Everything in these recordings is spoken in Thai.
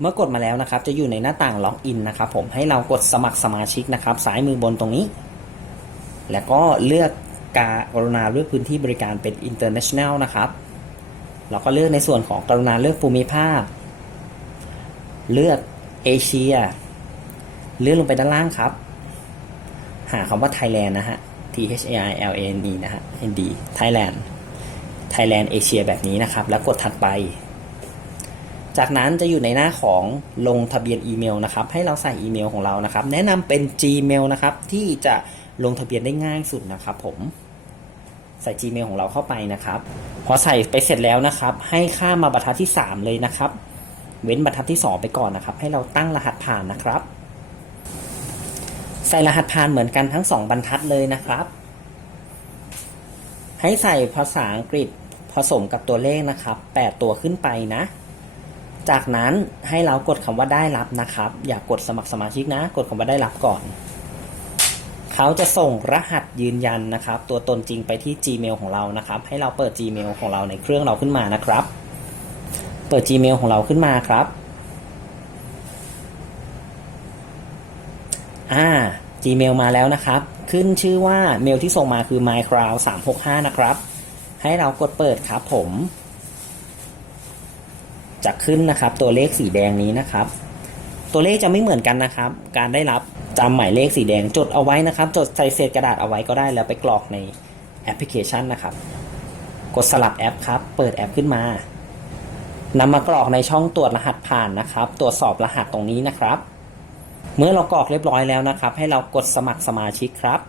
เมื่อกดมาแล้วนะครับ จะอยู่ในหน้าต่างล็อกอินนะครับ ผมให้เรากดสมัครสมาชิกนะครับซ้ายมือบนตรงนี้ แล้วก็เลือกการกรุณาเลือกพื้นที่บริการเป็น international นะครับเราก็เลือกในส่วนของกรุณาเลือกภูมิภาค เลือกเอเชีย เลื่อนลงไปด้านล่างครับ หาคำว่า Thailand นะฮะ T H A I L A N E นะฮะ N D Thailand Thailand เอเชียแบบนี้นะครับ แล้วกดถัดไป จากนั้นจะอยู่ในหน้าของลงทะเบียนอีเมลนะครับ ให้เราใส่อีเมลของเรานะครับ แนะนำเป็น Gmail นะครับ ที่จะลงทะเบียนได้ง่ายสุดนะครับ ผมใส่ Gmail ของเราเข้าไปนะครับ พอใส่ไปเสร็จแล้วนะครับ ให้ข้ามมาบรรทัดที่ 3 เลยนะครับ เว้นบรรทัดที่ 2 ไปก่อนนะครับ ให้เราตั้งรหัสผ่านนะครับ ใส่รหัสผ่านเหมือนกันทั้ง 2 บรรทัดเลยนะครับ ให้ใส่ภาษาอังกฤษผสมกับตัวเลขนะครับ 8 ตัวขึ้นไปนะ จากนั้นให้เรากดคำว่าได้รับนะครับ อย่ากกดสมัครสมาชิกนะ กดคำว่าได้รับก่อน เขาจะส่งรหัสยืนยันนะครับ ตัวตนจริงไปที่ Gmail ของเรานะครับ ให้เราเปิด Gmail ของเราในเครื่องเราขึ้นมานะครับ เปิด Gmail ของเราขึ้นมาครับอ่า Gmail มาแล้วนะครับ ขึ้นชื่อว่าเมลที่ส่งมาคือ mycloud 365 นะครับ ให้เรากดเปิดครับผม จะขึ้นนะครับ ตัวเลขสีแดงนี้นะครับ ตัวเลขจะไม่เหมือนกันนะครับ การได้รับจำหมายเลขสีแดงจดเอาไว้นะครับ จดใส่เศษกระดาษเอาไว้ก็ได้แล้วไปกรอกในแอปพลิเคชันนะครับ กดสลับแอปครับ เปิดแอปขึ้นมานำมากรอกในช่องตรวจรหัสผ่านนะครับ ตรวจสอบรหัสตรงนี้นะครับ เมื่อเรากรอกเรียบร้อยแล้วนะครับ ให้เรากดสมัครสมาชิกครับ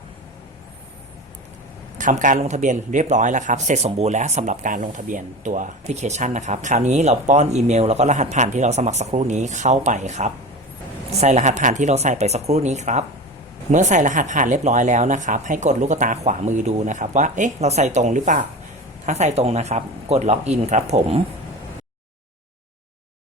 ทำการลงทะเบียนเรียบร้อยแล้วครับ เสร็จสมบูรณ์แล้วสำหรับการลงทะเบียนตัวแอปพลิเคชันนะครับ คราวนี้เราป้อนอีเมล แล้วก็รหัสผ่านที่เราสมัครสักครู่นี้เข้าไปครับ ใส่รหัสผ่านที่เราใส่ไปสักครู่นี้ครับ เมื่อใส่รหัสผ่านเรียบร้อยแล้วนะครับ ให้กดลูกตาขวามือดูนะครับว่า เอ๊ะ เราใส่ตรงหรือเปล่า ถ้าใส่ตรงนะครับ กดล็อกอินครับผม